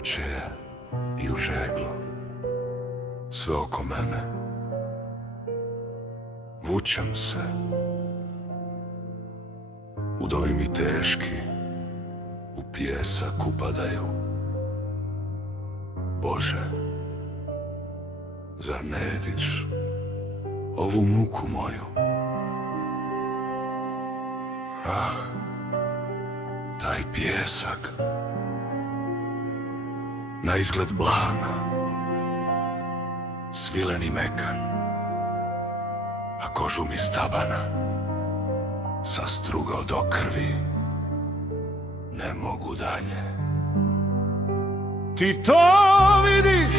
Vruće je i užeglo sve oko mene. Vučem se. Udovi mi teški u pijesak upadaju. Bože, zar ne vidiš ovu muku moju? Ah, taj pijesak, na izgled blag, svilen i mekan, a kožu mi stabana, sastrugao do krvi, ne mogu dalje. Ti to vidiš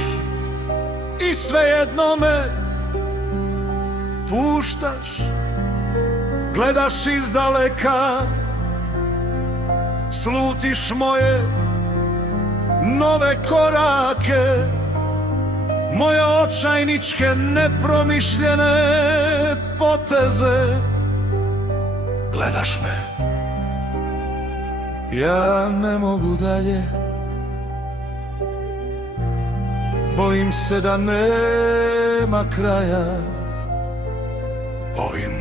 i svejedno me puštaš, gledaš izdaleka, slutiš moje nove korake, moje očajničke nepromišljene poteze. Gledaš me, ja ne mogu dalje, bojim se da nema kraja ovim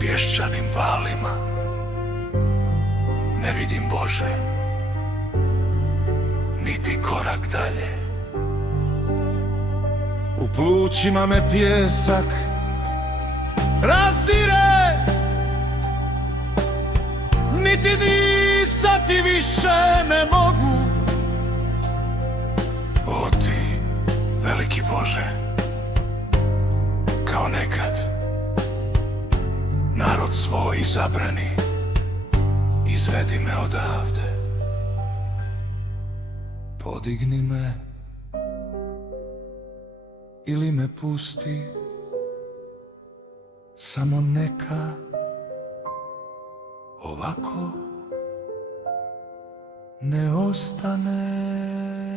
pješčanim valima. Ne vidim, Bože, niti korak dalje. U plućima me pijesak razdire, niti disati više ne mogu. O ti, veliki Bože, kao nekad, narod svoj izabrani, izvedi me odavde. Podigni me ili me pusti, samo neka ovako ne ostane.